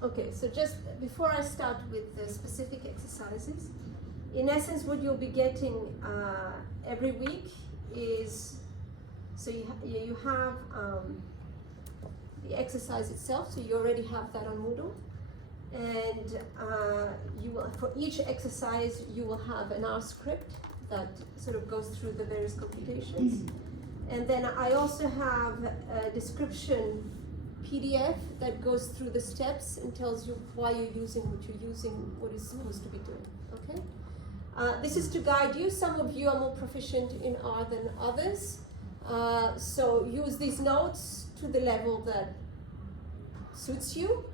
Okay, so just before I start with the specific exercises, in essence, what you'll be getting every week is, so you have the exercise itself, so you already have that on Moodle, and you will, for each exercise, you will have an R script that sort of goes through the various computations. And then I also have a description PDF that goes through the steps and tells you why you're using what you're using, what it's supposed to be doing, okay? This is to guide you. Some of you are more proficient in R than others. So use these notes to the level that suits you.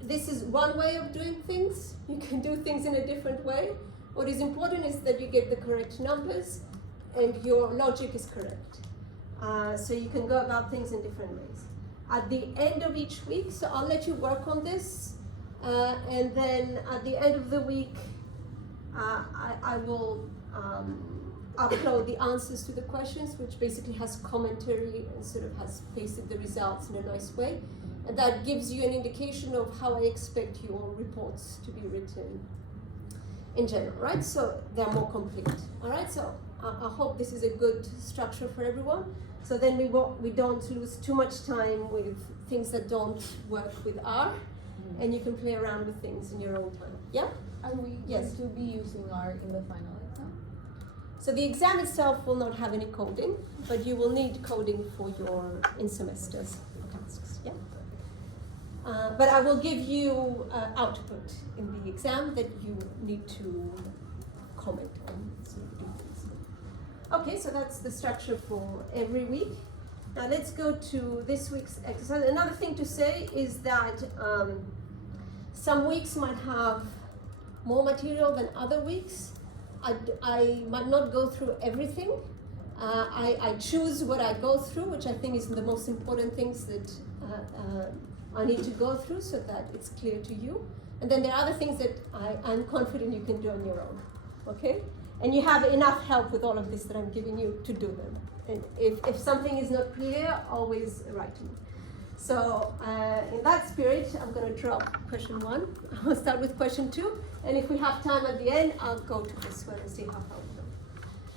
This is one way of doing things. You can do things in a different way. What is important is that you get the correct numbers and your logic is correct. So you can go about things in different ways. At the end of each week, so I'll let you work on this, and then at the end of the week, I will upload the answers to the questions, which basically has commentary and sort of has pasted the results in a nice way. And that gives you an indication of how I expect your reports to be written in general, right? So they're more complete, all right? So I hope this is a good structure for everyone. So then we don't lose too much time with things that don't work with R, and you can play around with things in your own time. Yeah? Are we going to be using R in the final exam? So the exam itself will not have any coding, but you will need coding for your in-semesters tasks. Yeah? But I will give you output in the exam that you need to comment on. So do things. Okay, so that's the structure for every week. Now let's go to this week's exercise. Another thing to say is that some weeks might have more material than other weeks. I might not go through everything. I choose what I go through, which I think is the most important things that I need to go through so that it's clear to you. And then there are other things that I'm confident you can do on your own, okay? And you have enough help with all of this that I'm giving you to do them. And if something is not clear, always write me. So in that spirit, I'm going to drop question 1. I'll start with question 2. And if we have time at the end, I'll go to this one and see how far we go.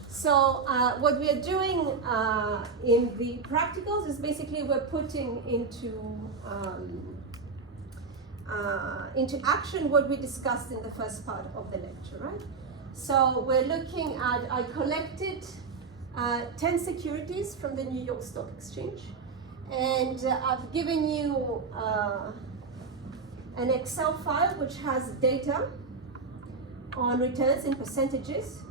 So what we are doing in the practicals is basically we're putting into action what we discussed in the first part of the lecture, right? So we're looking at, I collected 10 securities from the New York Stock Exchange, and I've given you an Excel file which has data on returns in percentages,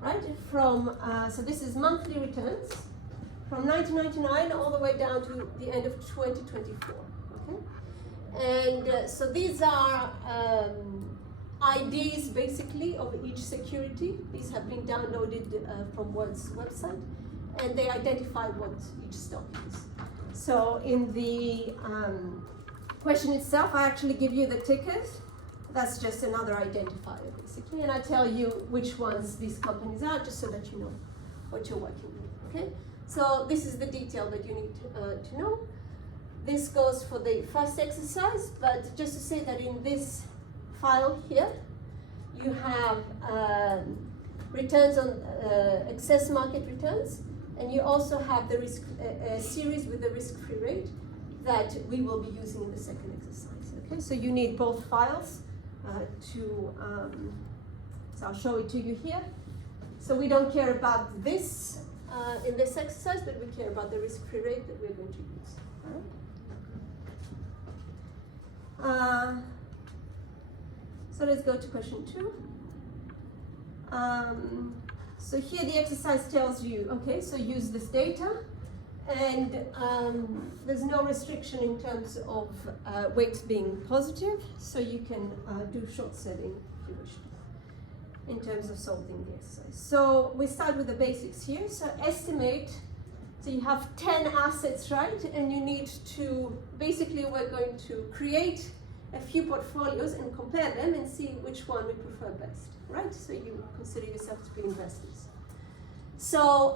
right? From, so this is monthly returns from 1999 all the way down to the end of 2024, okay? And so these are IDs basically of each security. These have been downloaded from World's website, and they identify what each stock is. So in the question itself, I actually give you the tickers. That's just another identifier basically, and I tell you which ones these companies are, just so that you know what you're working with, okay? So this is the detail that you need to know. This goes for the first exercise, but just to say that in this file here, you have returns on excess market returns, and you also have the risk series with the risk-free rate that we will be using in the second exercise. Okay, so you need both files so I'll show it to you here. So we don't care about this in this exercise, but we care about the risk-free rate that we're going to use. All right. So let's go to question 2. So here the exercise tells you, okay, so use this data, and there's no restriction in terms of weights being positive, so you can do short selling if you wish to, in terms of solving the exercise. So we start with the basics here. So estimate, so you have 10 assets, right? And you need to, basically we're going to create a few portfolios and compare them and see which one we prefer best, right? So you consider yourself to be investors. So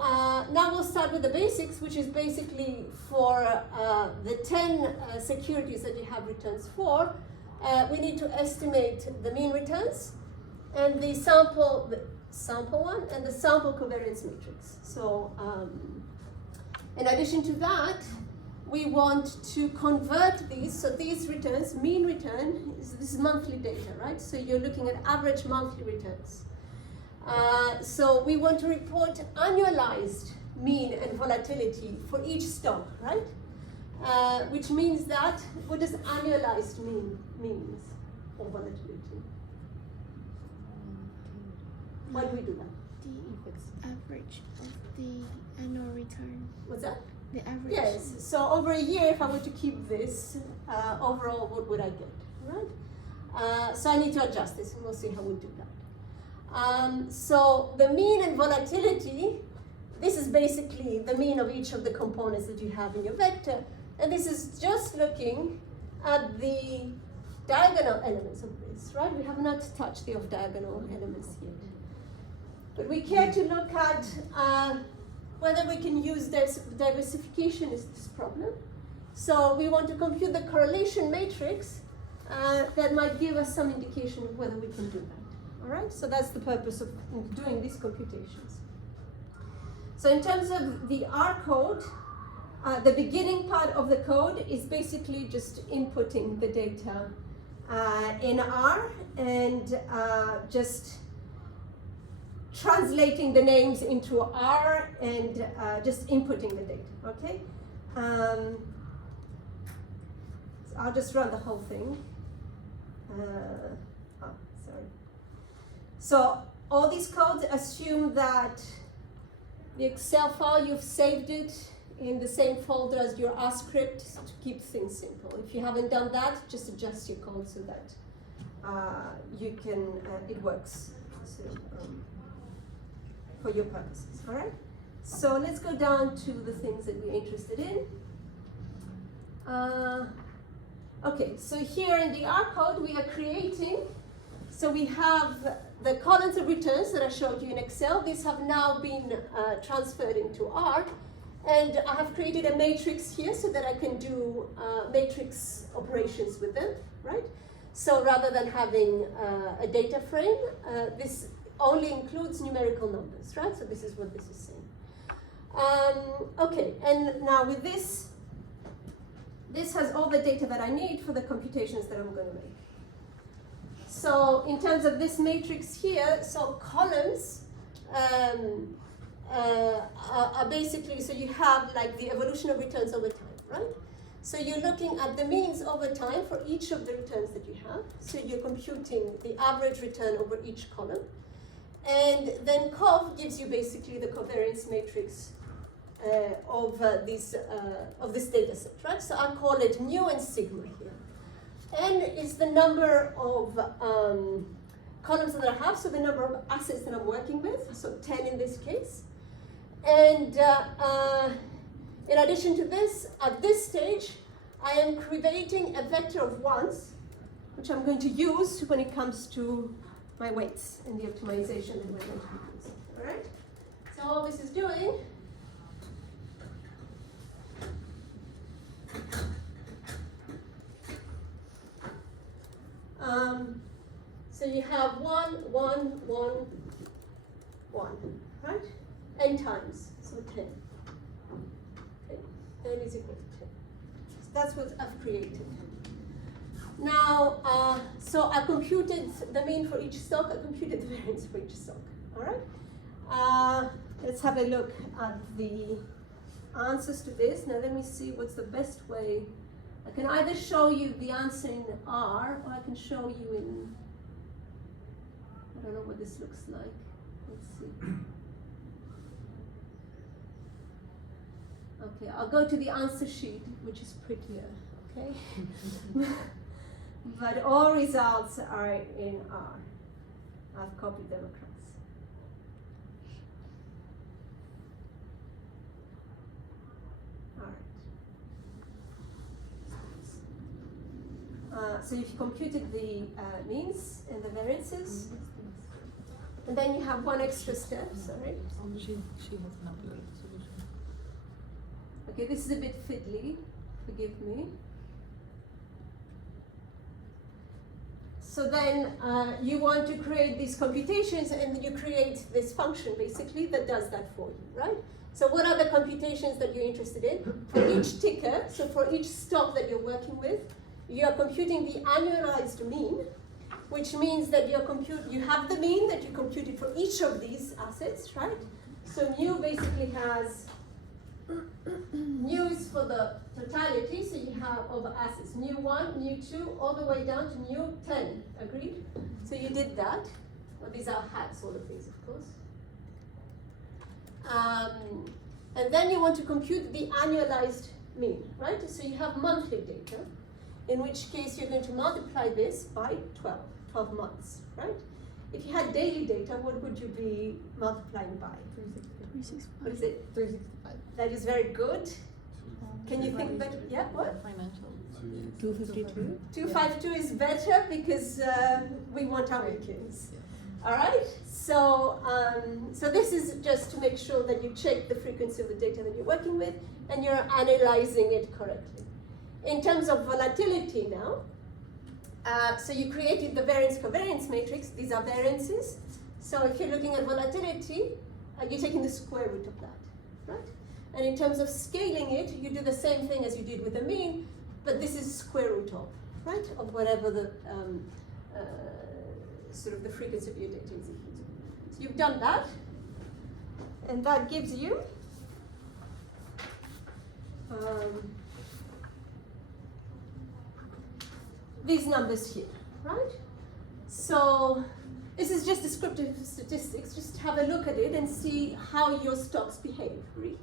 now we'll start with the basics, which is basically for the 10 securities that you have returns for. We need to estimate the mean returns and the sample one and the sample covariance matrix. So in addition to that, we want to convert these. So these returns, mean return, this is monthly data, right? So you're looking at average monthly returns. So we want to report annualized mean and volatility for each stock, right? Which means that, what does annualized means for volatility? Why do we do that? The average of the annual return. What's that? The average. Yes, so over a year, if I were to keep this, overall, what would I get, right? So I need to adjust this, and we'll see how we do that. So the mean and volatility, this is basically the mean of each of the components that you have in your vector, and this is just looking at the diagonal elements of this, right? We have not touched the off-diagonal elements yet. But we care to look at whether we can use diversification is this problem. So we want to compute the correlation matrix that might give us some indication of whether we can do that. All right, so that's the purpose of doing these computations. So in terms of the R code, the beginning part of the code is basically just inputting the data in R and just translating the names into R and just inputting the data, okay? So I'll just run the whole thing. Sorry. So all these codes assume that the Excel file, you've saved it in the same folder as your R script to keep things simple. If you haven't done that, just adjust your code so that you can, it works. So, for your purposes, all right? So let's go down to the things that we're interested in. Okay, so here in the R code we are creating, so we have the columns of returns that I showed you in Excel. These have now been transferred into R, and I have created a matrix here so that I can do matrix operations with them, right? So rather than having a data frame, this only includes numerical numbers, right? So this is what this is saying. Okay, and now with this, this has all the data that I need for the computations that I'm going to make. So in terms of this matrix here, so columns are basically, so you have like the evolution of returns over time, right? So you're looking at the means over time for each of the returns that you have. So you're computing the average return over each column. And then COV gives you basically the covariance matrix of this data set, right? So I call it mu and sigma here. N is the number of columns that I have, so the number of assets that I'm working with, so 10 in this case. And in addition to this, at this stage, I am creating a vector of ones, which I'm going to use when it comes to my weights and the optimization that we're going to be using. All right? So all this is doing so you have 1, 1, 1, 1, right? N times, so 10. Okay, N is equal to 10. So that's what I've created. Now, so I computed the mean for each stock, I computed the variance for each stock, all right? Let's have a look at the answers to this. Now let me see what's the best way. I can either show you the answer in R, or I can show you in, I don't know what this looks like. Let's see. Okay, I'll go to the answer sheet, which is prettier, okay? But all results are in R. I've copied them across. All right. So if you computed the means and the variances, And then you have one extra step, sorry. She has an uploaded solution. Okay, this is a bit fiddly, forgive me. So then you want to create these computations, and you create this function basically that does that for you, right? So what are the computations that you're interested in? For each ticker, so for each stock that you're working with, you are computing the annualized mean, which means that you have the mean that you computed for each of these assets, right? So mu basically has, mu is for the totality, so you have over assets, mu 1, mu 2, all the way down to mu 10, agreed? So you did that. Well, these are hats, all of these, of course. And then you want to compute the annualized mean, right? So you have monthly data, in which case you're going to multiply this by 12 months, right? If you had daily data, what would you be multiplying by? 365. What is it? 365. That is very good. Can you think better? Yeah, what? Financial. 252. 252 is better because we want our weekends. All right. So so this is just to make sure that you check the frequency of the data that you're working with and you're analyzing it correctly. In terms of volatility now, so you created the variance covariance matrix. These are variances. So if you're looking at volatility, you're taking the square root of that, right? And in terms of scaling it, you do the same thing as you did with the mean, but this is square root of, right, of whatever the sort of the frequency of your data is equal to. So you've done that, and that gives you these numbers here, right? So this is just descriptive statistics. Just have a look at it and see how your stocks behave, really.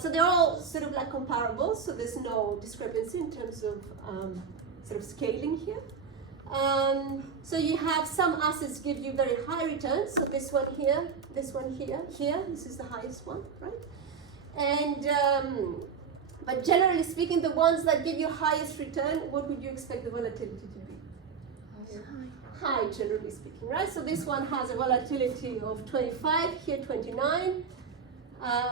So they're all sort of like comparable, so there's no discrepancy in terms of sort of scaling here. So you have some assets give you very high returns, so this one here, this is the highest one, right? And but generally speaking, the ones that give you highest return, what would you expect the volatility to be? High, generally speaking, right? So this one has a volatility of 25, here 29.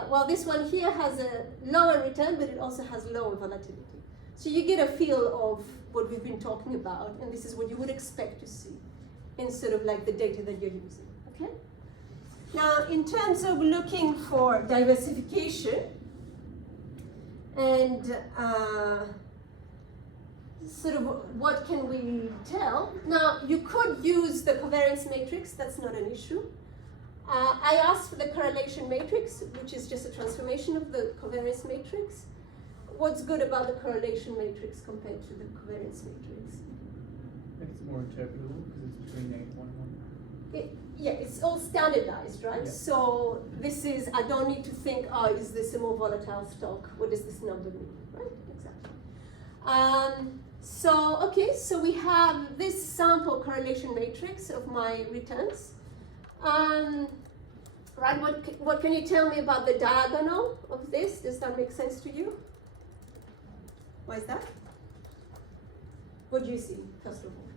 While this one here has a lower return, but it also has lower volatility. So you get a feel of what we've been talking about, and this is what you would expect to see in sort of like the data that you're using, okay? Now, in terms of looking for diversification, and sort of what can we tell? Now, you could use the covariance matrix, that's not an issue. I asked for the correlation matrix, which is just a transformation of the covariance matrix. What's good about the correlation matrix compared to the covariance matrix? It's more interpretable because it's between 8 and 1. Yeah, it's all standardized, right? Yeah. So this is, I don't need to think, oh, is this a more volatile stock? What does this number mean, right? Exactly. So we have this sample correlation matrix of my returns. Right, what can you tell me about the diagonal of this? Does that make sense to you? Why is that? What do you see, first of all?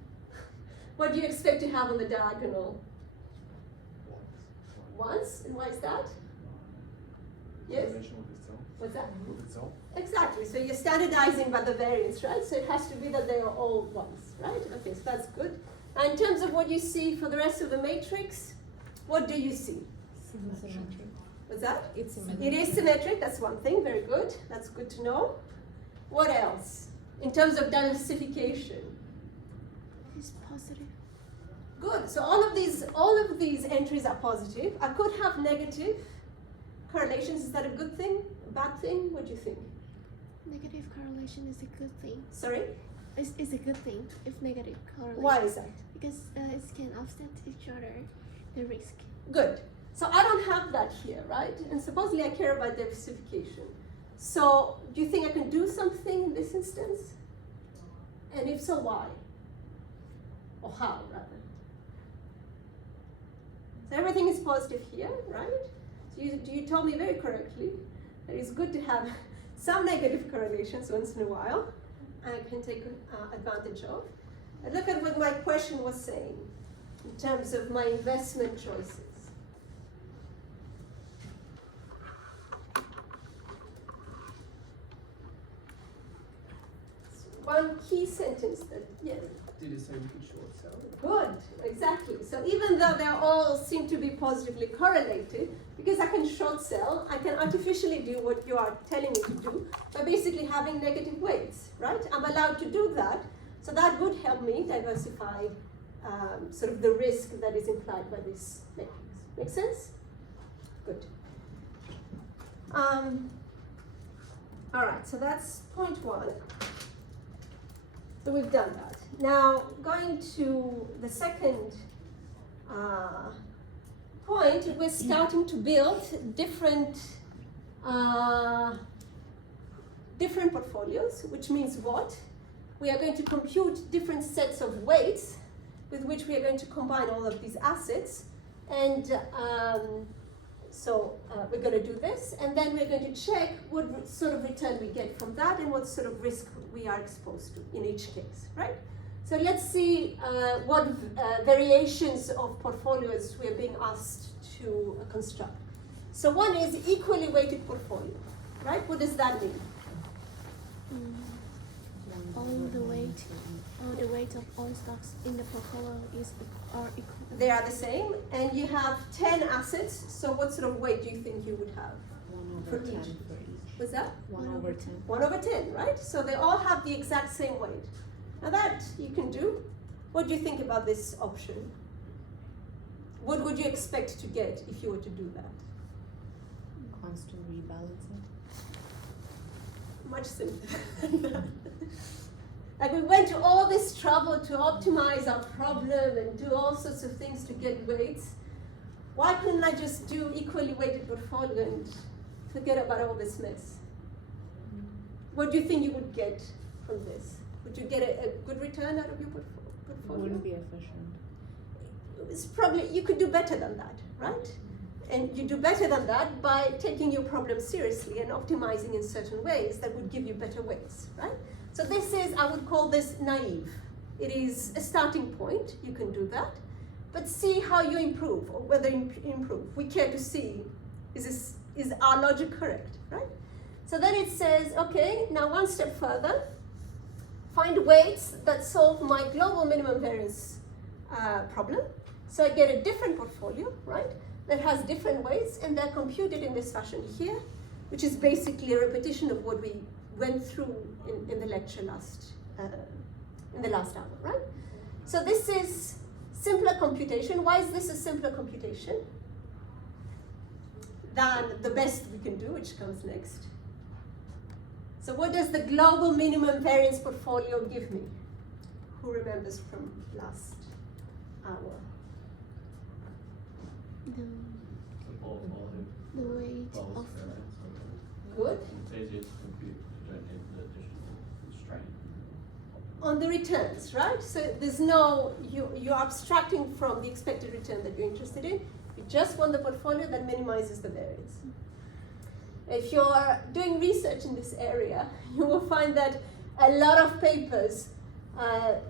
What do you expect to have on the diagonal? Once, and why is that? Yes? What's that? Exactly, so you're standardizing by the variance, right? So it has to be that they are all ones, right? Okay, so that's good. And in terms of what you see for the rest of the matrix, what do you see? Symmetric. What's that? It's symmetric. It is symmetric, that's one thing, very good. That's good to know. What else? In terms of diversification. It's positive. Good, so all of these entries are positive. I could have negative correlations. Is that a good thing? A bad thing? What do you think? Negative correlation is a good thing. Sorry? It's a good thing if negative correlation. Why is that? Because it can offset each other, the risk. Good. So I don't have that here, right? And supposedly I care about diversification. So do you think I can do something in this instance? And if so, why? Or how, rather? So everything is positive here, right? So you told me very correctly that it's good to have some negative correlations once in a while. I can take advantage of. And look at what my question was saying. in terms of my investment choices. One key sentence that, yeah, Did it say we could short sell? good, exactly. So even though they all seem to be positively correlated, because I can short sell, I can artificially do what you are telling me to do by basically having negative weights, right? I'm allowed to do that, so that would help me diversify sort of the risk that is implied by these metrics. Make sense? Good. All right, so that's point one. So we've done that. Now, going to the second point, we're starting to build different portfolios, which means what? We are going to compute different sets of weights with which we are going to combine all of these assets. And so we're going to do this, and then we're going to check what sort of return we get from that and what sort of risk we are exposed to in each case, right? So let's see what variations of portfolios we are being asked to construct. So one is equally weighted portfolio, right? What does that mean? All the weight of all stocks in the portfolio are equal. They are the same, and you have 10 assets, so what sort of weight do you think you would have? 1 For over 10 each. for each. Was that? 1 over 10. 1 over 10, right? So they all have the exact same weight. Now that you can do. What do you think about this option? What would you expect to get if you were to do that? Constant rebalancing. Much simpler than that. Like we went to all this trouble to optimize our problem and do all sorts of things to get weights. Why couldn't I just do equally weighted portfolio and forget about all this mess? What do you think you would get from this? Would you get a good return out of your It portfolio? wouldn't be efficient. It's probably, you could do better than that, right? And you do better than that by taking your problem seriously and optimizing in certain ways that would give you better weights, right? So this is, I would call this naive. It is a starting point, you can do that, but see how you improve or whether you improve. We care to see, is our logic correct, right? So then it says, okay, now one step further, find weights that solve my global minimum variance problem. So I get a different portfolio, right, that has different weights, and they're computed in this fashion here, which is basically a repetition of what we went through in the lecture in the last hour, right? So this is simpler computation. Why is this a simpler computation than the best we can do, which comes next? So what does the global minimum variance portfolio give me? Who remembers from last hour? The weight of Good. It's easier to compute, you don't need the additional constraint. On the returns, right? So there's no, you're abstracting from the expected return that you're interested in. You just want the portfolio that minimizes the variance. If you're doing research in this area, you will find that a lot of papers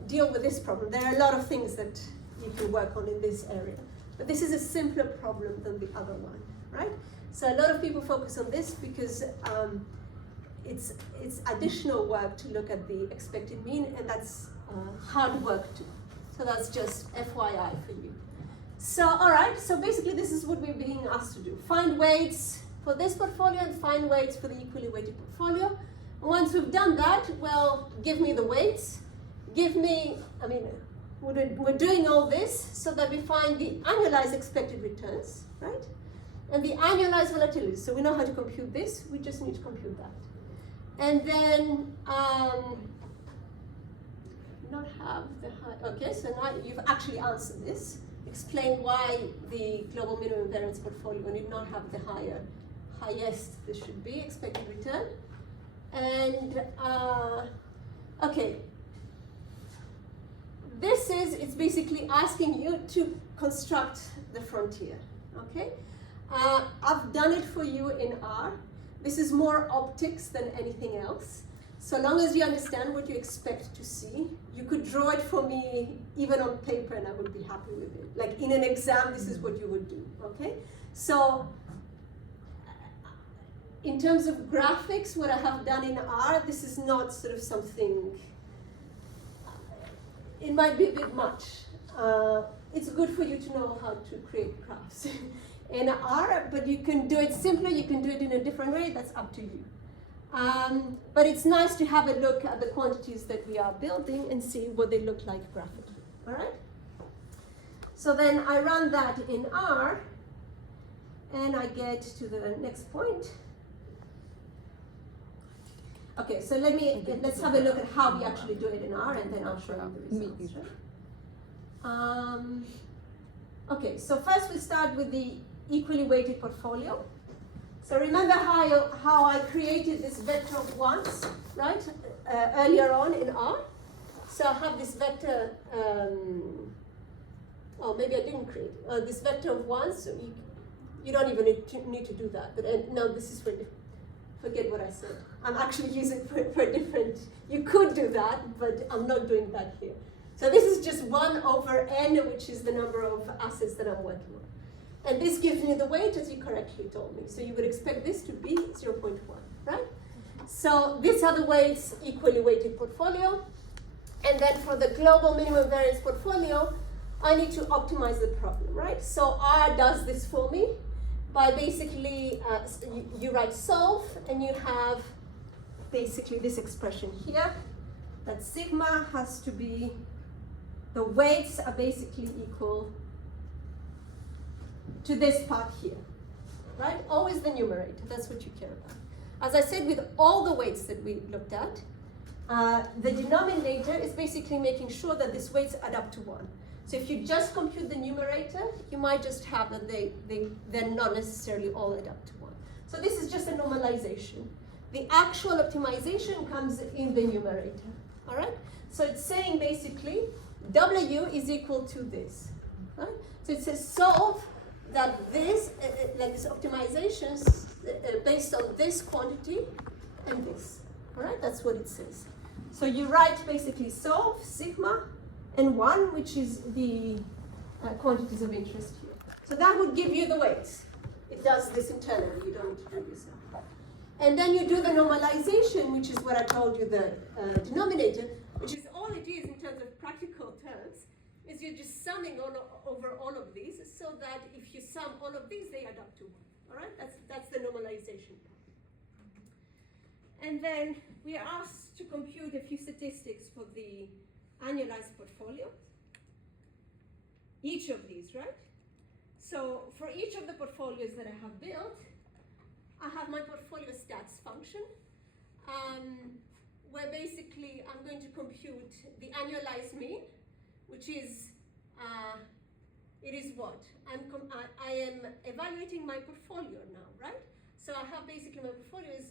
deal with this problem. There are a lot of things that you can work on in this area. But this is a simpler problem than the other one, right? So a lot of people focus on this because it's additional work to look at the expected mean, and that's hard work too. So that's just FYI for you. So, all right, so basically this is what we're being asked to do. Find weights for this portfolio and find weights for the equally weighted portfolio. And once we've done that, well, give me the weights. Give me, we're doing all this so that we find the annualized expected returns, right? And the annualized volatility. So we know how to compute this, we just need to compute that. And then, not have the high, okay, so now you've actually answered this. Explain why the global minimum variance portfolio need not have the highest this should be, expected return. And, okay. It's basically asking you to construct the frontier, okay? I've done it for you in R. This is more optics than anything else. So long as you understand what you expect to see, you could draw it for me even on paper and I would be happy with it. Like in an exam, this is what you would do, okay? So in terms of graphics, what I have done in R, this is not sort of something, it might be a bit much. It's good for you to know how to create graphs in R, but you can do it simpler, you can do it in a different way, that's up to you. But it's nice to have a look at the quantities that we are building and see what they look like graphically, all right? So then I run that in R, and I get to the next point. Okay, so let's have a look at how we actually do it in R, and then I'll show you the results. Right? Okay, so first we start with the equally weighted portfolio. So remember how I created this vector of ones, right? Earlier on in R. So I have this vector, oh, maybe I didn't create this vector of ones. So you don't even need to do that. But no, this is for forget what I said. I'm actually using for different. You could do that, but I'm not doing that here. So this is just 1 over n, which is the number of assets that I'm working on. And this gives me the weight, as you correctly told me. So you would expect this to be 0.1, right? So these are the weights, equally weighted portfolio. And then for the global minimum variance portfolio, I need to optimize the problem, right? So R does this for me by basically, you write solve, and you have basically this expression here, that sigma has to be, the weights are basically equal to this part here, right? Always the numerator, that's what you care about. As I said, with all the weights that we looked at, the denominator is basically making sure that these weights add up to 1. So if you just compute the numerator, you might just have that they're not necessarily all add up to 1. So this is just a normalization. The actual optimization comes in the numerator, all right? So it's saying basically, W is equal to this, right? So it says solve that this, like this optimizations based on this quantity and this, all right? That's what it says. So you write basically solve, sigma, and 1, which is the quantities of interest here. So that would give you the weights. It does this internally, you don't need to do it yourself. And then you do the normalization, which is what I told you, the denominator, which is all it is in terms of practical terms, is you're just summing over all of these, so that if you sum all of these, they add up to 1. All right, that's the normalization part. And then we are asked to compute a few statistics for the annualized portfolio. Each of these, right? So for each of the portfolios that I have built, I have my portfolio stats function, where basically I'm going to compute the annualized mean, which is, it is what? I am evaluating my portfolio now, right? So I have basically my portfolio is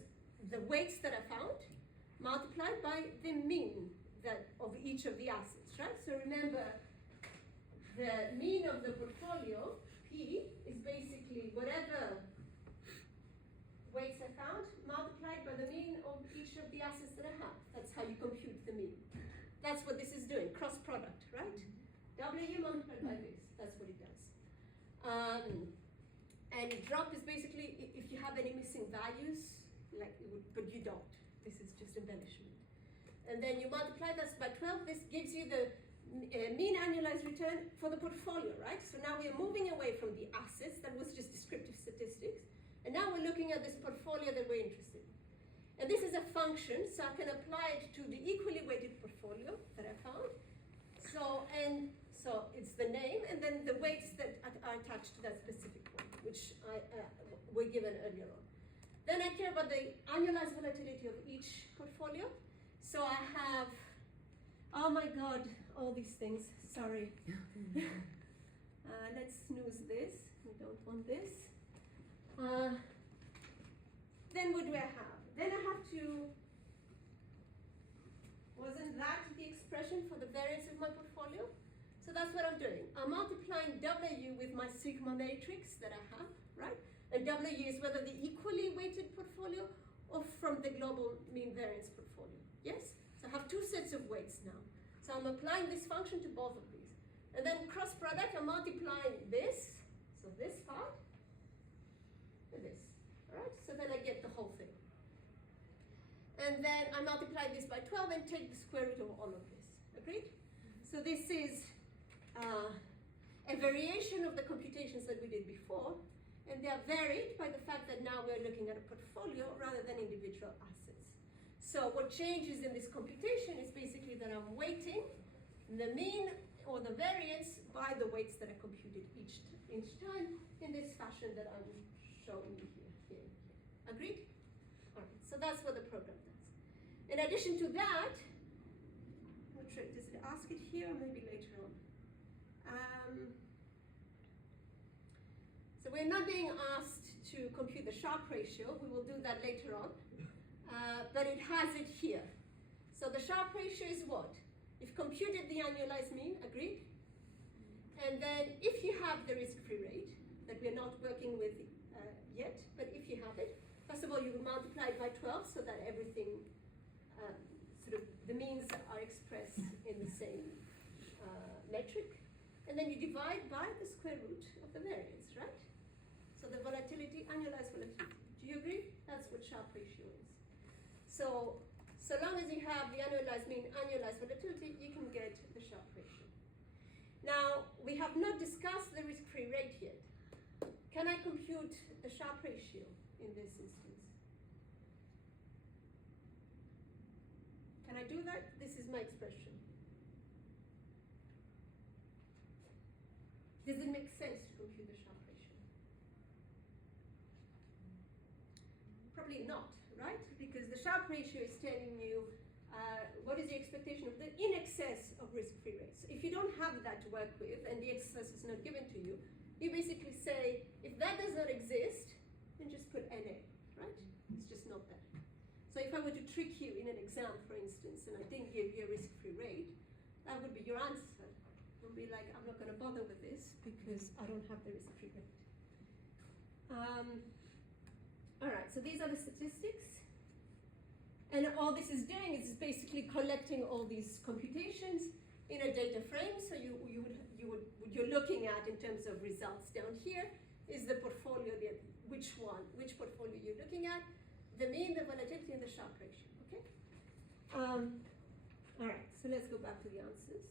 the weights that I found multiplied by the mean of each of the assets, right? So remember, the mean of the portfolio, P, is basically whatever weights I found multiplied by the mean of each of the assets that I have. That's how you compute the mean. That's what this is doing, cross product, right? W multiplied by this, that's what it does. And drop is basically if you have any missing values, like it would, but you don't. This is just embellishment. And then you multiply this by 12, this gives you the mean annualized return for the portfolio, right? So now we're moving away from the assets, that was just descriptive statistics, and now we're looking at this portfolio that we're interested in. And this is a function, so I can apply it to the equally weighted portfolio that I found. So it's the name, and then the weights that are attached to that specific one, which were given earlier on. Then I care about the annualized volatility of each portfolio. So I have, oh my God, all these things, sorry. Let's snooze this, we don't want this. Then what do I have? Then I have to, wasn't that the expression for the variance of my portfolio? So that's what I'm doing. I'm multiplying W with my sigma matrix that I have, right? And W is whether the equally weighted portfolio or from the global mean variance portfolio. Yes? So I have two sets of weights now. So I'm applying this function to both of these. And then cross product, I'm multiplying this, so this part, and this. Alright? So then I get the whole thing. And then I multiply this by 12 and take the square root of all of this. Agreed? So this is a variation of the computations that we did before, and they are varied by the fact that now we're looking at a portfolio rather than individual assets. So what changes in this computation is basically that I'm weighting the mean or the variance by the weights that are computed each time in this fashion that I'm showing you here. Agreed? All right, so that's what the program does. In addition to that, I'm not sure, does it ask it here or maybe later on? So we're not being asked to compute the Sharpe ratio. We will do that later on. But it has it here. So the Sharpe ratio is what? You've computed the annualized mean, agreed? And then if you have the risk-free rate, that we're not working with yet, but if you have it, first of all, you will multiply it by 12 so that everything, sort of, the means are expressed in the same metric. And then you divide by the square root of the variance, right? So the volatility, annualized volatility. Do you agree? That's what Sharpe ratio is. So long as you have the annualized mean, annualized volatility, you can get the Sharpe ratio. Now, we have not discussed the risk-free rate yet. Can I compute the Sharpe ratio in this instance? Can I do that? This is my expression. Does it make sense to compute the Sharpe ratio? Probably not, right? Because the Sharpe ratio is telling you what is the expectation of the in excess of risk-free rates. If you don't have that to work with and the excess is not given to you, you basically say, if that does not exist, then just put NA, right? It's just not there. So if I were to trick you in an exam, for instance, and I didn't give you a risk-free rate, that would be your answer. It would be like, I'm not going to bother with this because I don't have the risk-free rate. All right, so these are the statistics. And all this is doing is basically collecting all these computations in a data frame. So what you're looking at in terms of results down here is the portfolio, which portfolio you're looking at, the mean, the volatility, and the Sharpe ratio, okay? All right, so let's go back to the answers.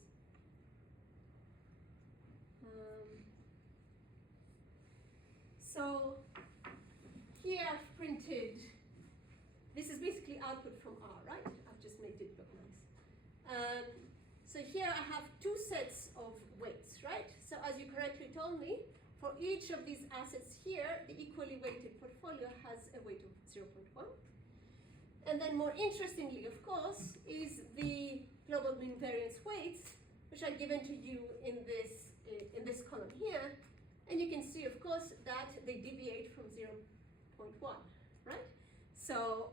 So here I've printed, this is basically output from R, right? I've just made it look nice. So here I have two sets of weights, right? So as you correctly told me, for each of these assets here, the equally weighted portfolio has a weight of 0.1. And then more interestingly, of course, is the global mean variance weights, which are given to you in this column here. And you can see, of course, that they deviate from 0.1, right? So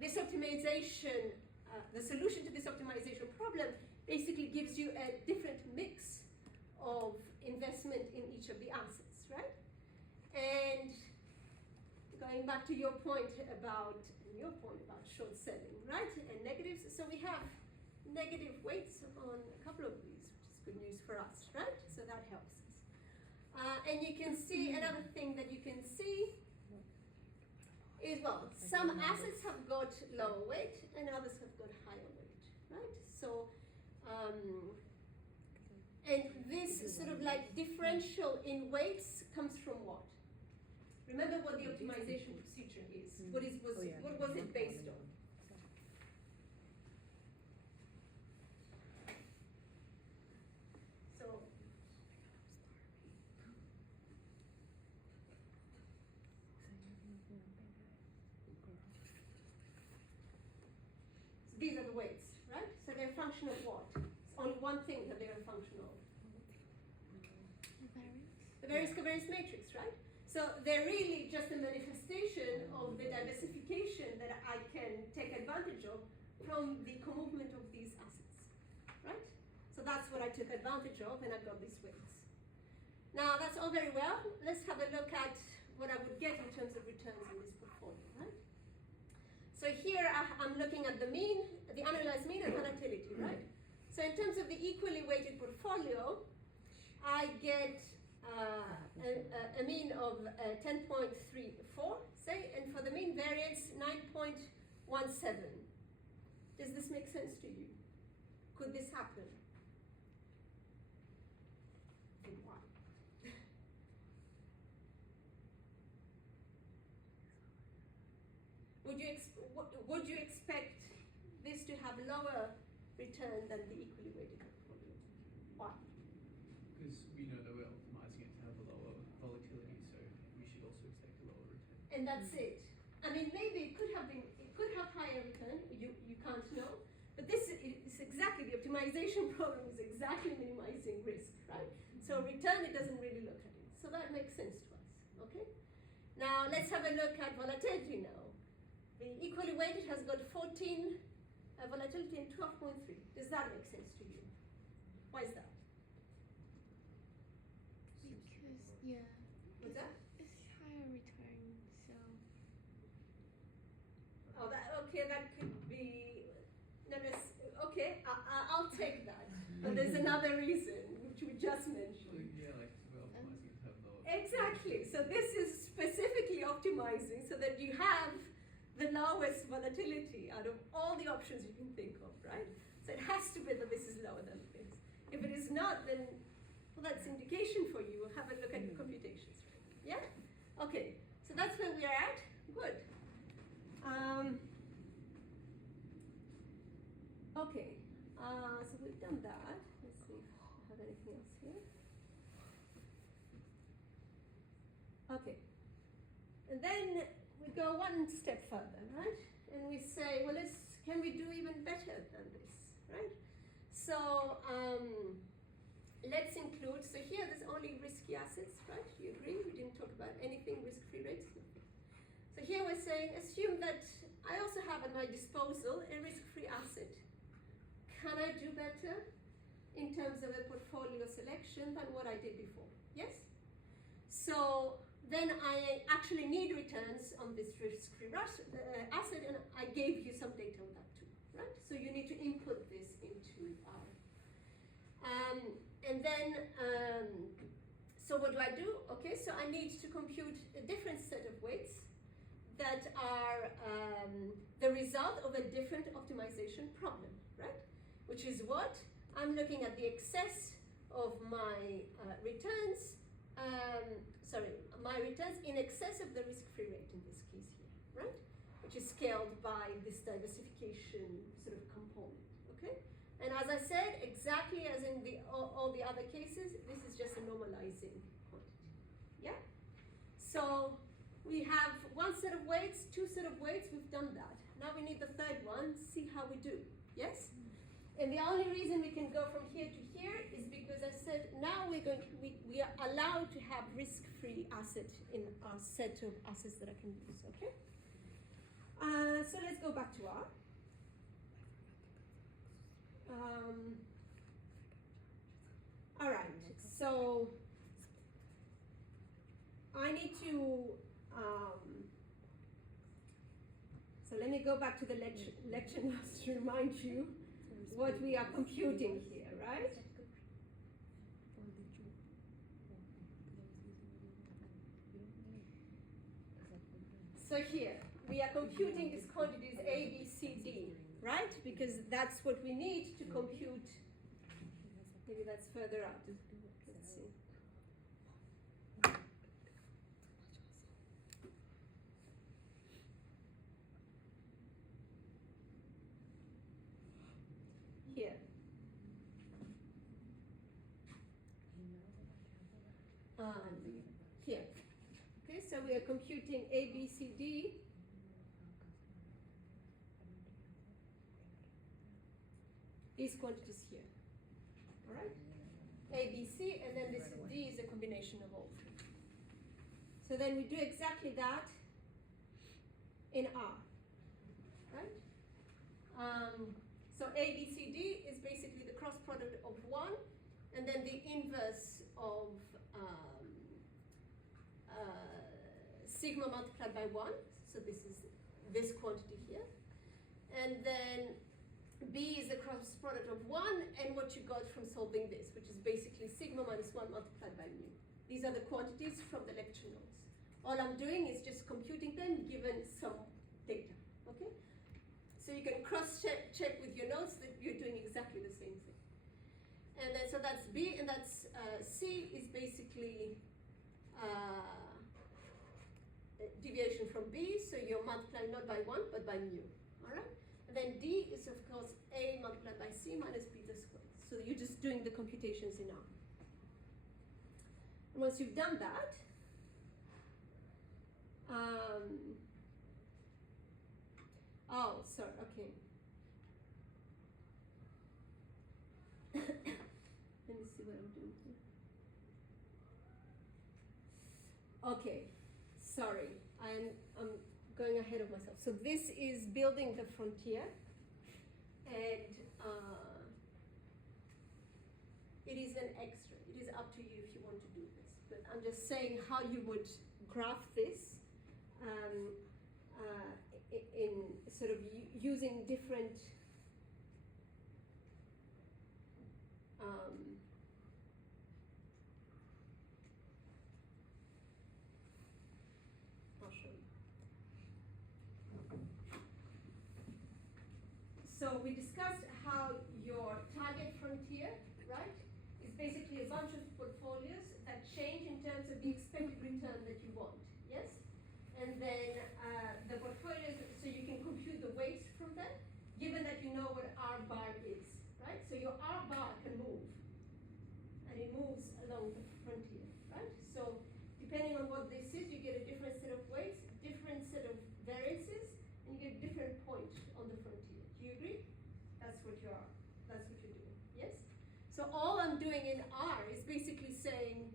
this optimization, the solution to this optimization problem basically gives you a different mix of investment in each of the assets, right? And going back to your point about short selling, right? And negatives. So we have negative weights on a couple of these, which is good news for us, right? So that helps us. And you can see another thing that you can see is, well, some assets have got lower weight and others have got higher weight, right? So, and this sort of like differential in weights comes from what? Remember what the optimization procedure is. What was it based on? So these are the weights, right? So they're a function of what? It's only one thing that they're a function of. The variance covariance matrix, right? So they're really just a manifestation of the diversification that I can take advantage of from the co-movement of these assets, right? So that's what I took advantage of, and I got these weights. Now that's all very well. Let's have a look at what I would get in terms of returns in this portfolio, right? So here I'm looking at the mean, the analyzed mean and volatility, right? So in terms of the equally weighted portfolio, I get a mean of 10.34, say, and for the mean variance, 9.17. Does this make sense to you? Could this happen? And why? Would you expect this to have lower return than the equally weighted portfolio? Why? Because we know that we're optimizing it to have a lower volatility, so we should also expect a lower return. And that's it. I mean, maybe it could have higher return, you can't know, but this is exactly, the optimization problem is exactly minimizing risk, right? So return, it doesn't really look at it. So that makes sense to us, okay? Now let's have a look at volatility now. The equally weighted has got 14 volatility and 12.3. Does that make sense to you? Why is that? Because, yeah. What's that? It's higher return, so. Oh, that could be, no, okay, I'll take that. But there's another reason, which we just So, mentioned. yeah, like we're optimizing it to have lower. Exactly, so this is specifically optimizing so that you have the lowest volatility out of all the options you can think of, right? So it has to be that this is lower than this. If it is not, then, well, that's indication for you. Have a look at your computations, right? Yeah? Okay, so that's where we are at. Good. Okay, so we've done that. Let's see if I have anything else here. Okay, and then we go one step further, right? And we say, well, can we do even better than this, right? So let's include, so here there's only risky assets, right? You agree? We didn't talk about anything risk-free rates. So here we're saying, assume that I also have at my disposal a risk-free asset. Can I do better in terms of a portfolio selection than what I did before? Yes? So then I actually need returns on this risk-free asset, and I gave you some data on that too, right? So you need to input this into R. And then, so what do I do? Okay, so I need to compute a different set of weights that are the result of a different optimization problem, right? Which is what? I'm looking at the excess of my returns, my returns in excess of the risk-free rate in this case here, right? Which is scaled by this diversification sort of component, okay? And as I said, exactly as in all the other cases, this is just a normalizing quantity, yeah? So we have one set of weights, two set of weights, we've done that. Now we need the third one, see how we do, yes? And the only reason we can go from here to here is because I said now we are allowed to have risk-free asset in our set of assets that I can use, okay? So let's go back to R. All right, so I need to, so let me go back to the lecture notes to remind you what we are computing here, right? So here, we are computing these quantities A, B, C, D, right? Because that's what we need to compute. Maybe that's further up. Let's see. Here. Here. Okay, so we are computing A, B, C, D. These quantities here. All right? A, B, C, and then this D is a combination of all three. So then we do exactly that in R. Right? So A, B, C, D is basically the cross product of 1, and then the inverse of sigma multiplied by 1. So this is this quantity here. and then B is the cross product of 1 and what you got from solving this, which is basically sigma minus 1 multiplied by mu. These are the quantities from the lecture notes. All I'm doing is just computing them given some data, okay? So you can cross-check with your notes that you're doing exactly the same thing. And then, so that's B, and that's C is basically deviation from B, so you're multiplying not by 1, but by mu, all right? And then D is, of course, A multiplied by C minus beta squared. So you're just doing the computations in R. And once you've done that, oh, sorry, okay. Let me see what I'm doing here. Okay, sorry, I'm going ahead of myself. So this is building the frontier, and it is an extra. It is up to you if you want to do this. But I'm just saying how you would graph this in sort of using different I'll show you. So we discussed how your target frontier, right, is basically a bunch of portfolios that change in terms of the expected return that you want, yes? And then the portfolios, so you can compute the weights from them, given that you know what R bar is, right? So your R bar can move, and it moves along the frontier, right? So depending on what this is, you get a different set of weights, different set of variances, and you get a different point on the frontier. Do you agree? That's what you're doing, yes? So all I'm doing in R is basically saying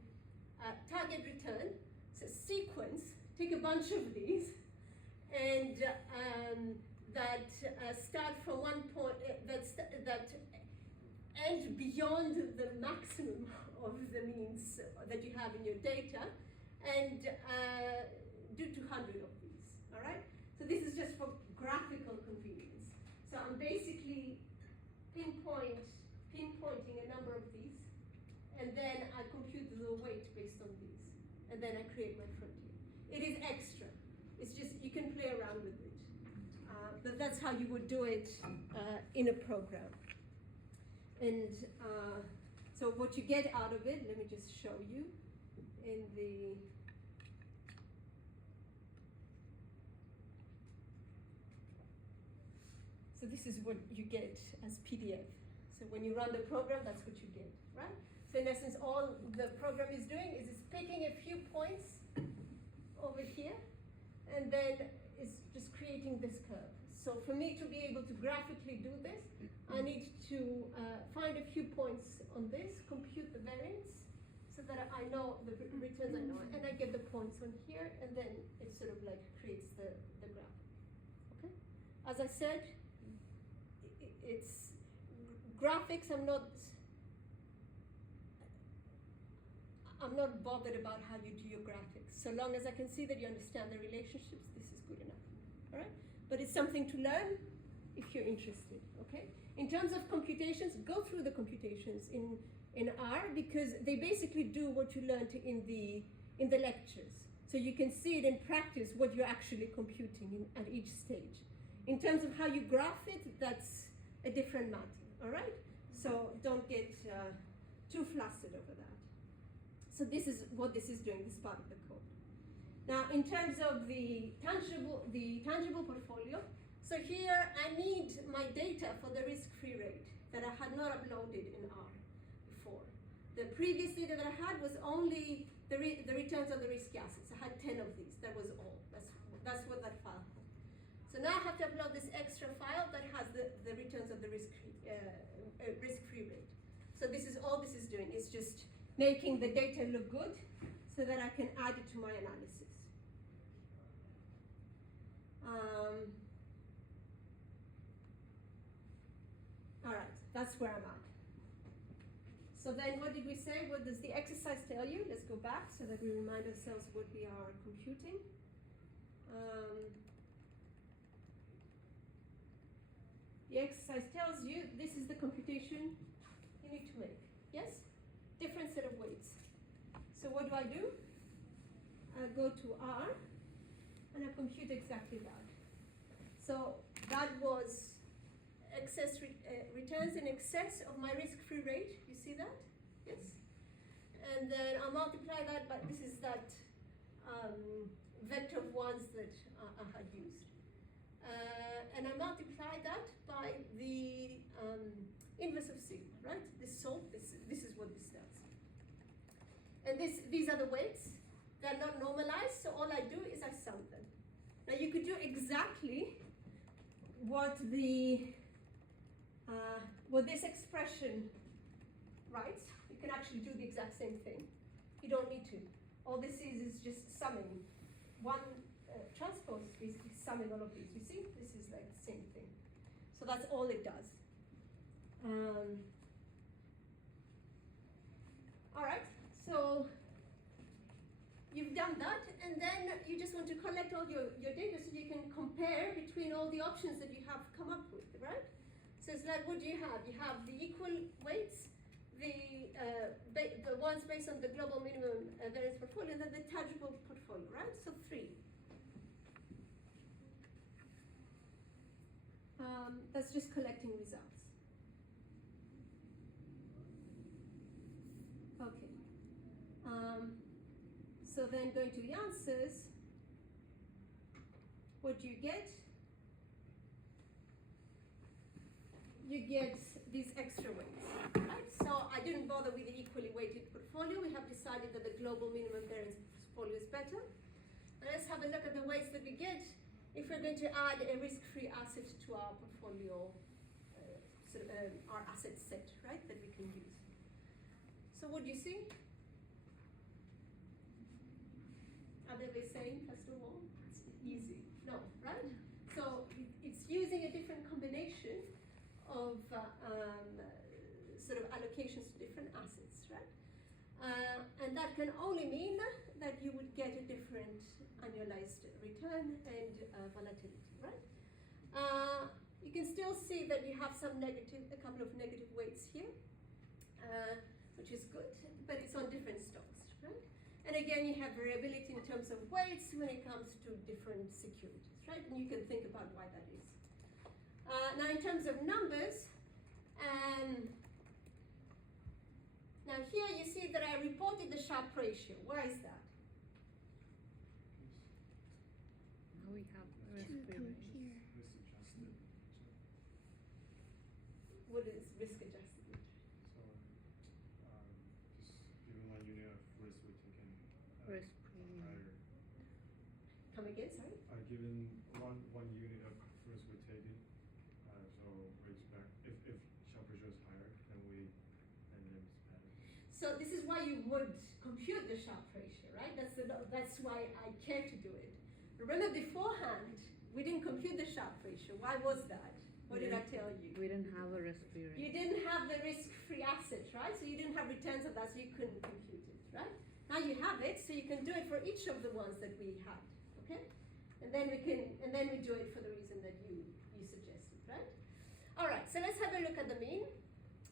target return, so sequence, take a bunch of these, and that start from one point, that end beyond the maximum of the means that you have in your data, and do 200 of these, all right? So this is just for graphical convenience. So I'm basically pinpointing a number of these, and then I compute the weight based on these, and then I create my frontier. It is extra. It's just, you can play around with it. But that's how you would do it in a program. And so what you get out of it, let me just show you in the, so this is what you get as PDF. So when you run the program, that's what you get, right? So in essence, all the program is doing is it's picking a few points over here, and then it's just creating this curve. So for me to be able to graphically do this, I need to find a few points on this, compute the variance, so that I know the returns I know, and I get the points on here, and then it sort of like creates the graph. Okay? As I said, it's graphics. I'm not bothered about how you do your graphics. So long as I can see that you understand the relationships, this is good enough. All right? But it's something to learn if you're interested, okay? In terms of computations, go through the computations in R, because they basically do what you learned in the lectures. So you can see it in practice, what you're actually computing at each stage. In terms of how you graph it, that's a different matter, all right? So don't get too flustered over that. So this is what this is doing, this part of the code. Now, in terms of the tangible portfolio, so here I need my data for the risk-free rate that I had not uploaded in R before. The previous data that I had was only the returns on the risky assets. I had 10 of these, that was all. That's what that file had. So now I have to upload this extra file that has the returns of the risk-free rate. So this is all this is doing, is just making the data look good so that I can add it to my analysis. All right, that's where I'm at. So then what did we say? What does the exercise tell you? Let's go back so that we remind ourselves what we are computing. The exercise tells you this is the computation you need to make. Yes? Different set of weights. So what do? I go to R and I compute exactly that. So that was returns in excess of my risk-free rate. You see that? Yes? And then I multiply that, but this is that vector of ones that I had used. And I multiply that by the inverse of sigma, right? This solve, this is what this does. And these are the weights. They're not normalized, so all I do is I sum them. Now you could do exactly what this expression writes. You can actually do the exact same thing. You don't need to. All this is just summing. One transpose is basically summing all of these. You see? This is like the same thing. So that's all it does. All right, so you've done that, and then you just want to collect all your data so you can compare between all the options that you have come up with, right? So it's like, what do you have? You have the equal weights, the ones based on the global minimum variance portfolio, and then the tangible portfolio, right? So 3. That's just collecting results. Okay. So then going to the answers, what do you get? You get these extra weights, right? So I didn't bother with the equally weighted portfolio. We have decided that the global minimum variance portfolio is better. And let's have a look at the weights that we get if we're going to add a risk-free asset to our portfolio, our asset set, right, that we can use. So what do you see? Are they the same, first of all? It's easy. No, right? So it's using a different combination of sort of allocations to different assets, right? And that can only mean that you would get a different annualized return and volatility, right? You can still see that you have a couple of negative weights here, which is good, but it's on different stocks, right? And again, you have variability in terms of weights when it comes to different securities, right? And you can think about why that is. Now, in terms of numbers, now here you see that I reported the Sharpe ratio. Why is that? Now we have To compare. Risk adjusted. What is risk adjusted? So, just given 1 unit of risk, we're taking risk premium. higher. Come again, sorry? Given one unit of risk we're taking, so we expect if Sharpe ratio is higher, then it's better. So this is why you would compute the Sharpe ratio, right? That's why I care to do it. Remember beforehand, we didn't compute the Sharpe ratio. Why was that? What did I tell you? We didn't have a risk-free rate. You didn't have the risk-free asset, right? So you didn't have returns of that, so you couldn't compute it, right? Now you have it, so you can do it for each of the ones that we had, okay? And then we do it for the reason that you suggested, right? All right, so let's have a look at the mean.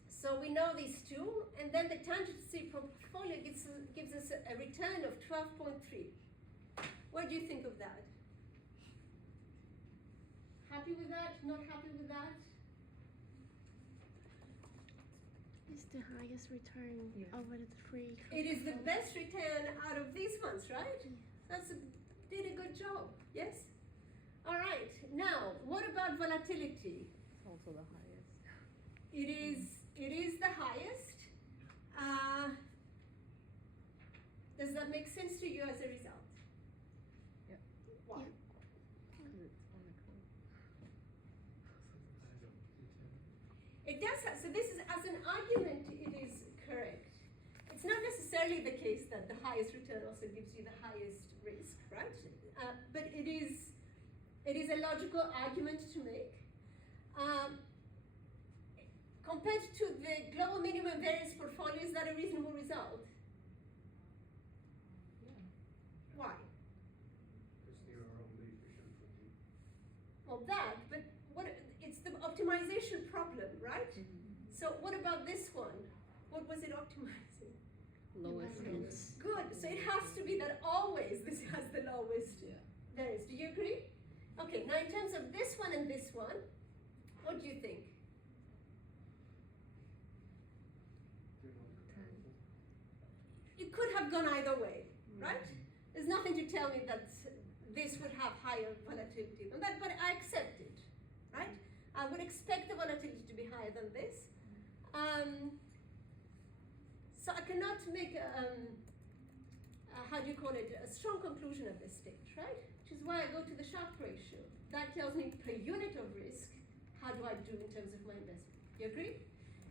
So we know these two, and then the tangency portfolio gives us a return of 12.3. What do you think of that? Happy with that? Not happy with that? It's the highest return Yeah. over the 3. It is the best return out of these ones, right? Did a good job, yes? All right, now, what about volatility? It's also the highest. It is the highest. Does that make sense to you as a result? Yep. Why? Yeah. Because it's on the curve. It does have, so this is, as an argument, it is correct. It's not necessarily the case that the highest return also gives you the highest risk, right? But it is a logical argument to make. Compared to the global minimum variance portfolio, is that a reasonable result? Yeah. Why? Because they are only efficient for the Well, that, but it's the optimization optimization problem, right? So what about this one? What was it optimizing? Lowest ends. Good. So it has to be that always this has the lowest variance. Do you agree? Okay, now in terms of this one and this one, what do you think? It could have gone either way, right? There's nothing to tell me that this would have higher volatility than that, but I accept it, right? I would expect the volatility to be higher than this. So I cannot make how do you call it, a strong conclusion at this stage, right? Which is why I go to the Sharpe ratio. That tells me per unit of risk, how do I do in terms of my investment? You agree?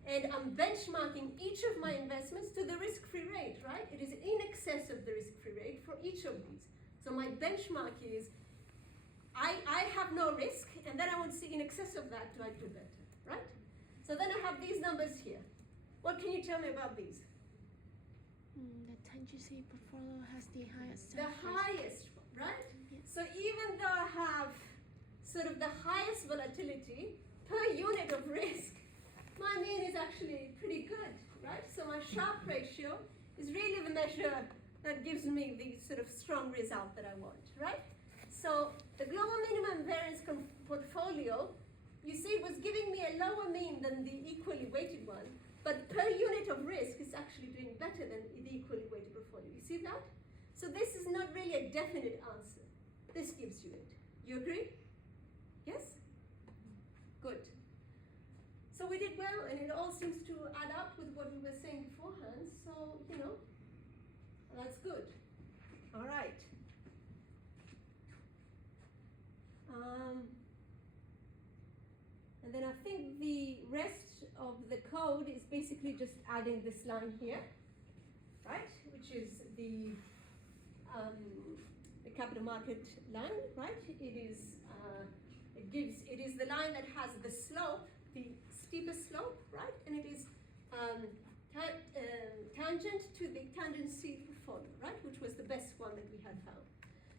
And I'm benchmarking each of my investments to the risk-free rate, right? It is in excess of the risk-free rate for each of these. So my benchmark is, I have no risk, and then I want to see in excess of that, do I do better, right? So then I have these numbers here. What can you tell me about these? The tangency portfolio has the highest The self-risk. highest one, right? Yes. So even though I have sort of the highest volatility per unit of risk, my mean is actually pretty good, right? So my Sharpe ratio is really the measure that gives me the sort of strong result that I want, right? So the global minimum variance portfolio, you see, was giving me a lower mean than the equally weighted one, but per unit of risk, it's actually doing better than the equally weighted portfolio. You see that? So this is not really a definite answer. This gives you it. You agree? Yes? Good. So we did well, and it all seems to add up with what we were saying beforehand. So, you know, that's good. All right. And then I think the rest of the code is basically just adding this line here, right? Which is the capital market line, right? It is it is the line that has the slope, the steepest slope, right? And it is tangent to the tangency portfolio, right? Which was the best one that we had found.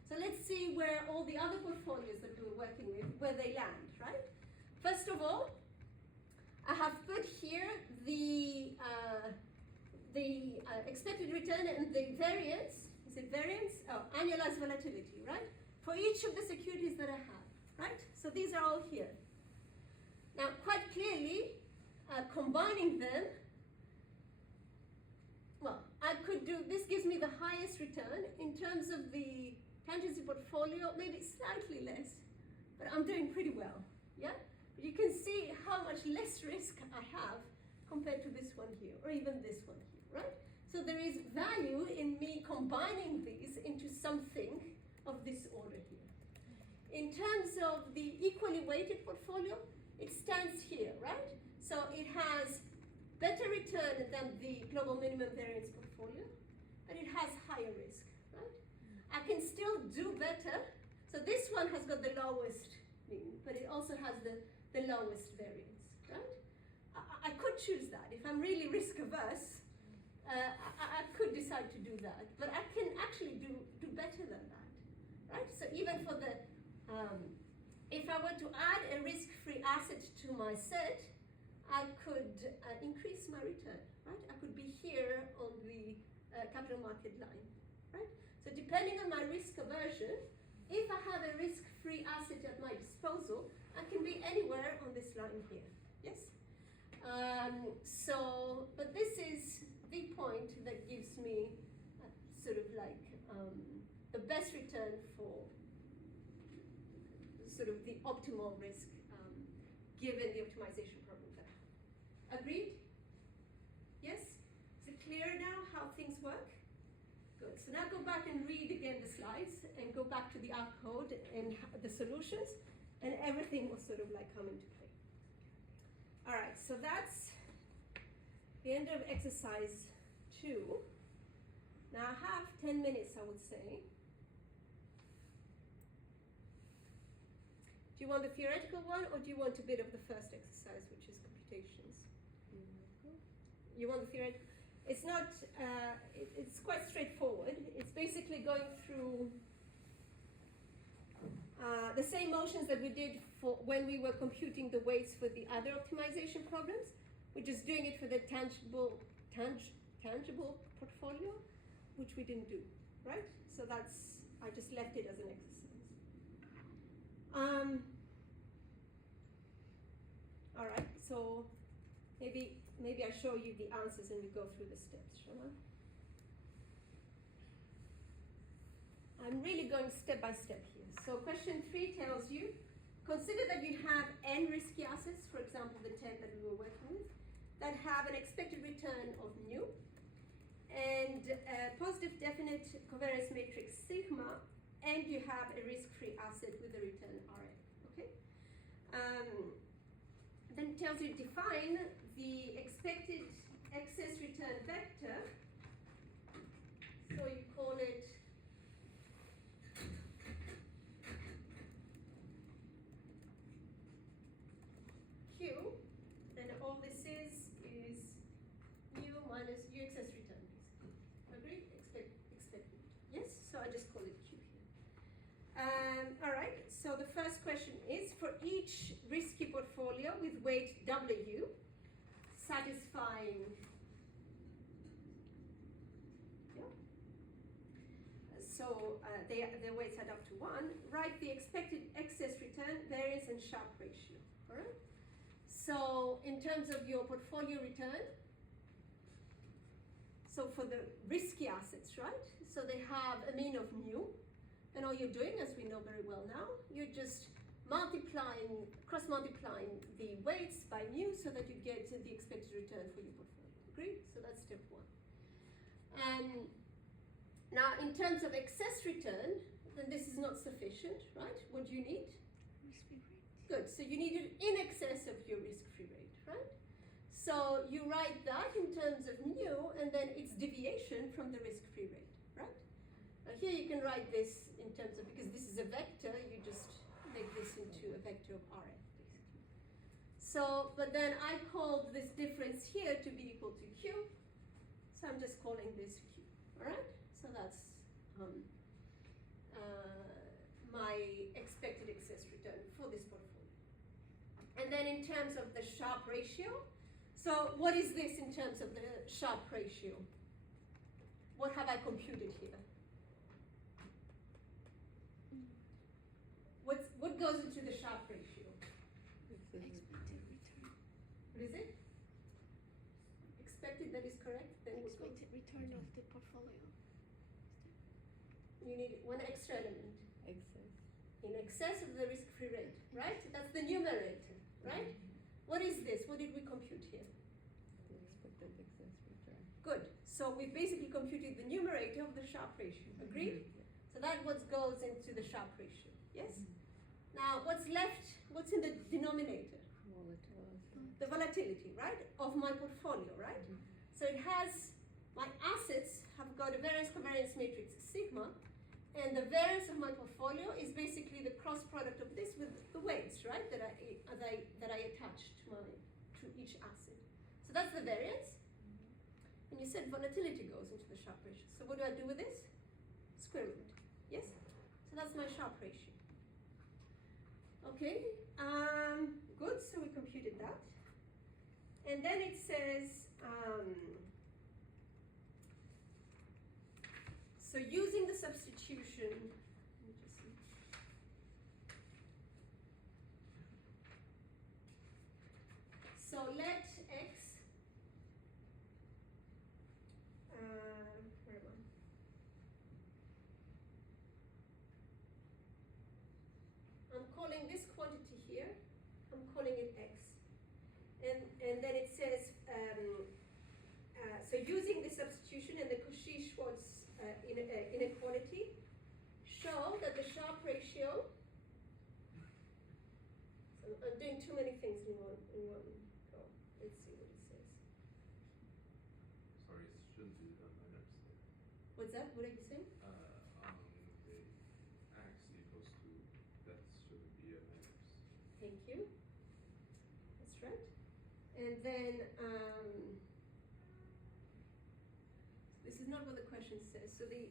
So let's see where all the other portfolios that we were working with, where they land, right? First of all, I have put here the expected return and the variance. Is it variance? Oh, annualized volatility, right? For each of the securities that I have, right? So these are all here. Now, quite clearly, combining them, well, I could do, this gives me the highest return in terms of the tangency portfolio, maybe slightly less, but I'm doing pretty well, yeah? But you can see how much less risk I have compared to this one here, or even this one here, right? So there is value in me combining these into something of this order here. In terms of the equally weighted portfolio, it stands here, right? So it has better return than the global minimum variance portfolio, but it has higher risk, right? I can still do better. So this one has got the lowest mean, but it also has the lowest variance, right? I could choose that. If I'm really risk averse, I could decide to do that, but I can actually do better than that, right? So even for the, if I were to add a risk-free asset to my set, I could increase my return, right? I could be here on the capital market line, right? So depending on my risk aversion, if I have a risk-free asset at my disposal, I can be anywhere on this line here, yes? But this is the point that gives me sort of like the best return for sort of the optimal risk given the optimization problem that I have. Agreed? Yes? Is it clear now how things work? Good. So now go back and read again the slides and go back to the R code and the solutions, and everything will sort of like come into play. All right, so that's the end of exercise 2. Now I have 10 minutes, I would say. Do you want the theoretical one, or do you want a bit of the first exercise, which is computations? You want the theoretical? It's not, it's quite straightforward. It's basically going through the same motions that we did for when we were computing the weights for the other optimization problems. We're just doing it for the tangible portfolio, which we didn't do, right? So that's, I just left it as an exercise. All right, so maybe I show you the answers and we go through the steps, shall I? I'm really going step by step here. So question 3 tells you, consider that you have n risky assets, for example the 10 that we were working with, that have an expected return of mu, and a positive definite covariance matrix sigma, and you have a risk-free asset with a return Rn, okay? Then it tells you define the expected excess return vector, so you call it Q, then all this is mu minus u excess return, basically. Agree? Expected. Yes? So I just call it Q here. All right, so the first question is, for each risky portfolio with weight W, satisfying, so their weights add up to 1, write the expected excess return, variance, and Sharpe ratio, all right? So in terms of your portfolio return, so for the risky assets, right? So they have a mean of mu, and all you're doing, as we know very well now, you're just cross-multiplying the weights by mu so that you get the expected return for your portfolio. Agree? So that's step 1. Now, in terms of excess return, then this is not sufficient, right? What do you need? Risk-free rate. Good, so you need it in excess of your risk-free rate, right? So you write that in terms of mu, and then its deviation from the risk-free rate, right? Now here you can write this in terms of, because this is a vector, you just make this into a vector of Rn, basically. So, but then I called this difference here to be equal to Q, so I'm just calling this Q, all right? So that's my expected excess return for this portfolio. And then in terms of the Sharpe ratio, so what is this in terms of the Sharpe ratio? What have I computed here? What goes into the Sharpe ratio? Expected return. What is it? Expected, that is correct. Then what goes? Expected return of the portfolio. You need one extra element. Excess. In excess of the risk-free rate, right? That's the numerator, right? What is this? What did we compute here? The expected excess return. Good. So we basically computed the numerator of the Sharpe ratio. Agreed? So that what goes into the Sharpe ratio. Yes? Now what's left? What's in the denominator? Volatility. The volatility, right? Of my portfolio, right? So it has, my assets have got a variance covariance matrix sigma, and the variance of my portfolio is basically the cross product of this with the weights, right? That I attach to each asset. So that's the variance. And you said volatility goes into the Sharpe ratio. So what do I do with this? Square root. Yes? So that's my Sharpe ratio. Okay. Good. So we computed that. And then it says, so using the substitution, let me just see. So let x, where am I? I'm calling this quantity here, I'm calling it x. And then it says, so using the substitution and the Cauchy-Schwarz inequality, show that the Sharpe ratio, so I'm doing too many things in one go. Let's see what it says. Sorry, it shouldn't be minus there. What's that? What are you saying? The x equals to, that shouldn't be a minus. Thank you. That's right. And then, this is not what the question says. So okay,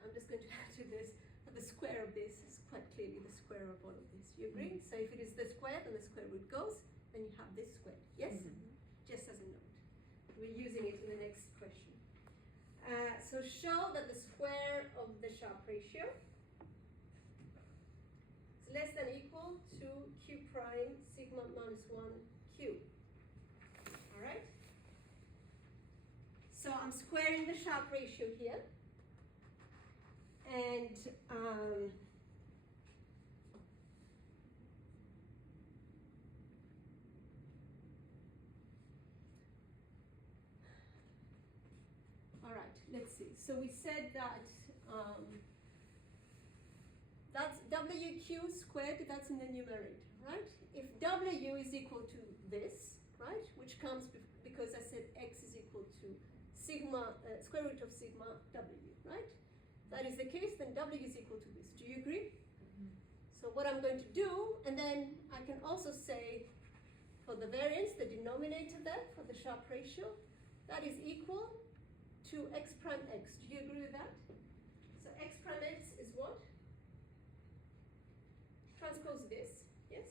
I'm just going to add to this. The the square of this is quite clearly the square of all of this. You agree? So if it is the square, then the square root goes, then you have this square. Yes? Just as a note. We're using it in the next question. So show that the square of the sharp ratio is less than or equal to q prime sigma minus 1 q. Alright? So I'm squaring the sharp ratio here. And all right, let's see. So we said that that's WQ squared, that's in the numerator, right? If W is equal to this, right, which comes because I said X is equal to sigma, square root of sigma W, right? That is the case, then W is equal to this. Do you agree? So what I'm going to do, and then I can also say for the variance, the denominator there, for the sharp ratio, that is equal to x prime x. Do you agree with that? So x prime x is what? Transpose this, yes?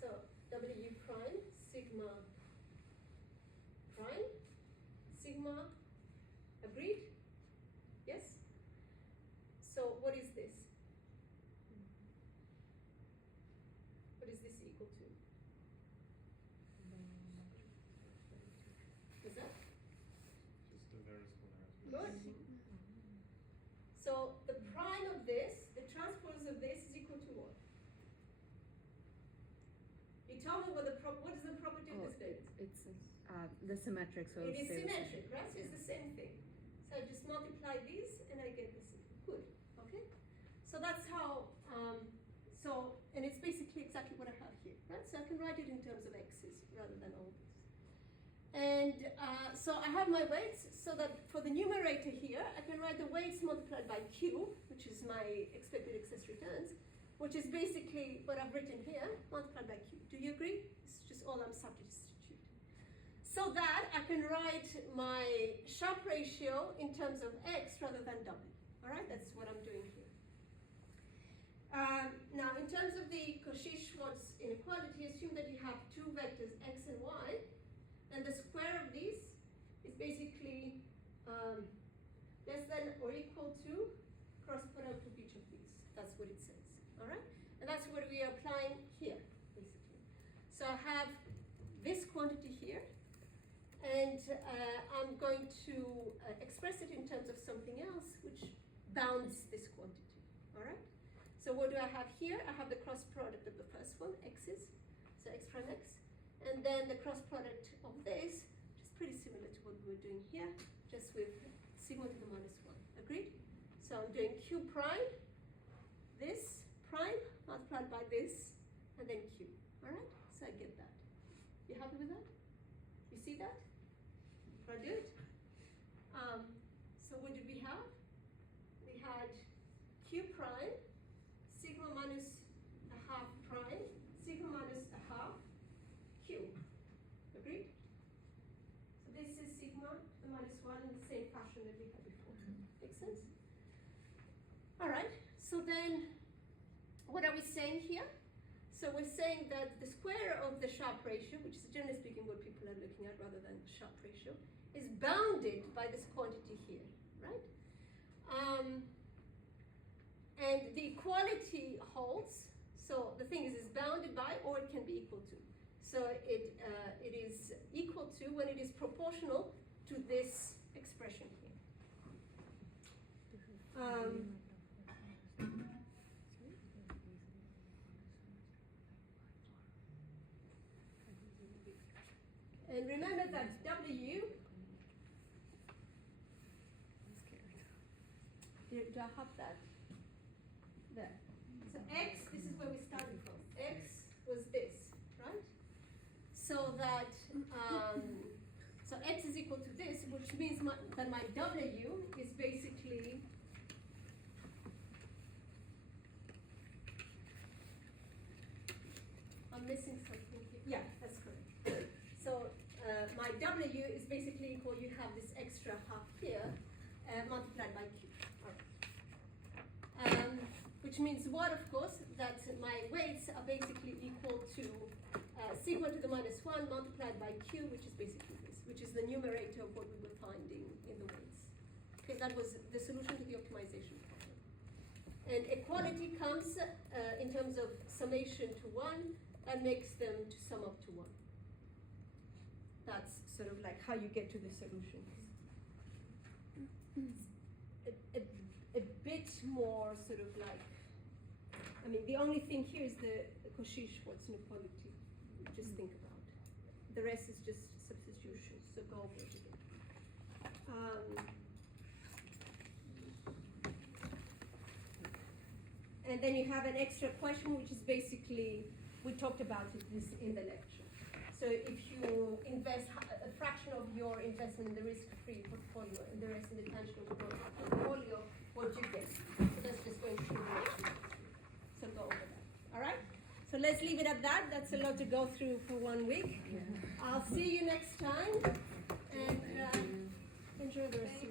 So W prime sigma prime sigma, agreed? Yes? So what is this? What is this equal to? Is that? Just the various polarities. Good. So the prime of this, the transpose of this is equal to what? You tell me what what is the property of this bit? It's the symmetric, so It is stays the same. symmetric, right? So it's the same thing. So I just multiply these and I get this. Good. Okay. So that's how. And it's basically exactly what I have here, right? So I can write it in terms of x's rather than all this. And so I have my weights, so that for the numerator here, I can write the weights multiplied by q, which is my expected excess returns, which is basically what I've written here, multiplied by q. Do you agree? It's just all I'm substituting. So that I can write my sharp ratio in terms of x rather than w. All right, that's what I'm doing here. Now, in terms of the Cauchy-Schwarz inequality, assume that you have two vectors x and y, and the square of these is basically less than or equal to cross product of each of these. That's what it says. All right, and that's what we are applying here, basically. So I have this quantity here, and I'm going to express it in terms of something else which bounds this quantity. All right. So what do I have here? I have the cross product of the first one, x's, so x prime x, and then the cross product of this, which is pretty similar to what we were doing here, just with sigma to the minus 1. Agreed? So I'm doing q prime, this prime multiplied by this, and then q. All right? So I get that. You happy with that? You see that? I do it. So what did we have? We had q prime, sigma minus a half prime, sigma minus a half, q. Agreed? So this is sigma, the minus 1 in the same fashion that we had before. Make sense? All right, so then what are we saying here? So we're saying that the square of the sharp ratio, which is generally speaking what people are looking at rather than sharp ratio, is bounded by this quantity here, right? And the equality holds, so the thing is bounded by, or it can be equal to. So it is equal to when it is proportional to this expression here. And remember that W, do I have that? There. So X, this is where we started from. X was this, right? So that, so X is equal to this, which means that my W is basically I'm missing something here. Yeah, that's correct. So my W is basically equal, you have this extra half here, multiplied by Q. All right. means what, of course? That my weights are basically equal to sigma to the minus 1 multiplied by q, which is basically this, which is the numerator of what we were finding in the weights. Okay, that was the solution to the optimization problem. And equality comes in terms of summation to 1, that makes them to sum up to 1. That's sort of like how you get to the solutions. A bit more sort of like, I mean, the only thing here is the Cauchy-Schwarz inequality. Just think about. The rest is just substitution, so go over it again. And then you have an extra question, which is basically, we talked about this in the lecture. So if you invest a fraction of your investment in the risk-free portfolio and the rest in the tangible growth portfolio, what do you get? So that's just going through the lecture. So go over that. All right? So let's leave it at that. That's a lot to go through for 1 week. I'll see you next time, and enjoy the rest of